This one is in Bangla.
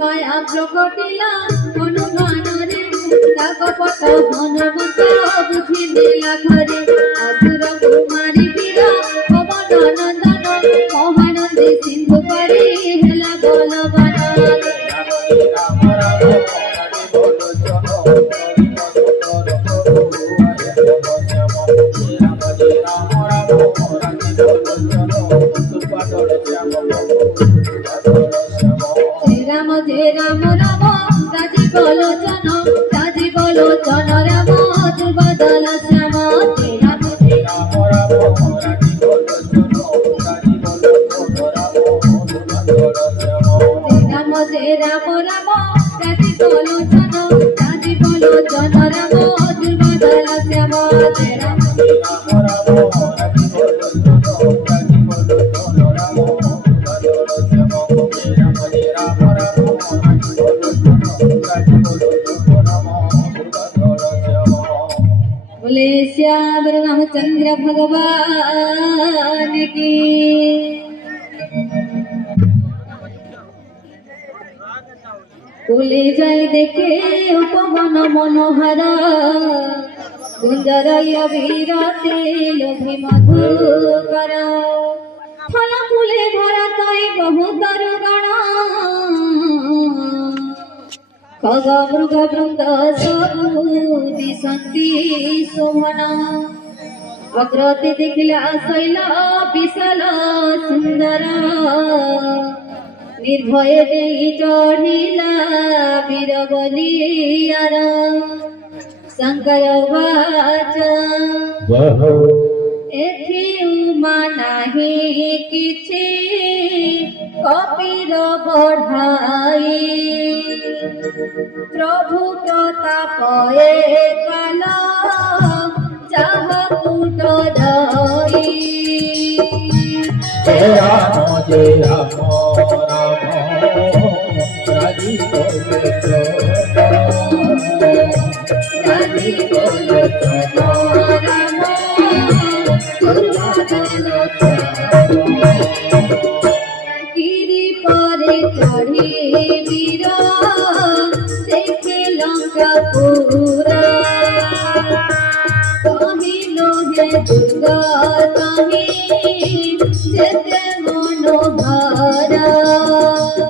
মায়া প্রকটিলা অনুমানরে কাকপট হনুমন্ত বুঝিলা ঘরে আসুর কুমারী বীর পবন নন্দন মহানন্দী সিন্ধু পারি হেলা বলবান রাম জে রাম রাম রাজীব লোচন রাম দুর্বদল শ্যাম রাম জে রাম রাম রাজীব লোচন রাম জে রাম রাম রাজীব লোচন রাম দুর্বদল শ্যাম রাম জে রাম রাম রাজীব बोले श्याम रामचंद्र भगवान की बोले जाय देखे उपवन मनोहर कुंजरय विरते लोभी मधुकर फल फूले भरा तय बहुतर गण खग मृग वृंद सबु दिशन्ति शोभन अग्रते देखिला शैल विशाल सुंदर निर्भय देई चढ़िला वीर बलियार शंकर वाच एथि उमा नाही किछि कपिर बढ़ाई प्रभु प्रताप काल जहाँ कूट धई जय राम राम राजीव गिरी परे चढ़ी वीर देखे लंकापुर कहिलो हे दुर्गा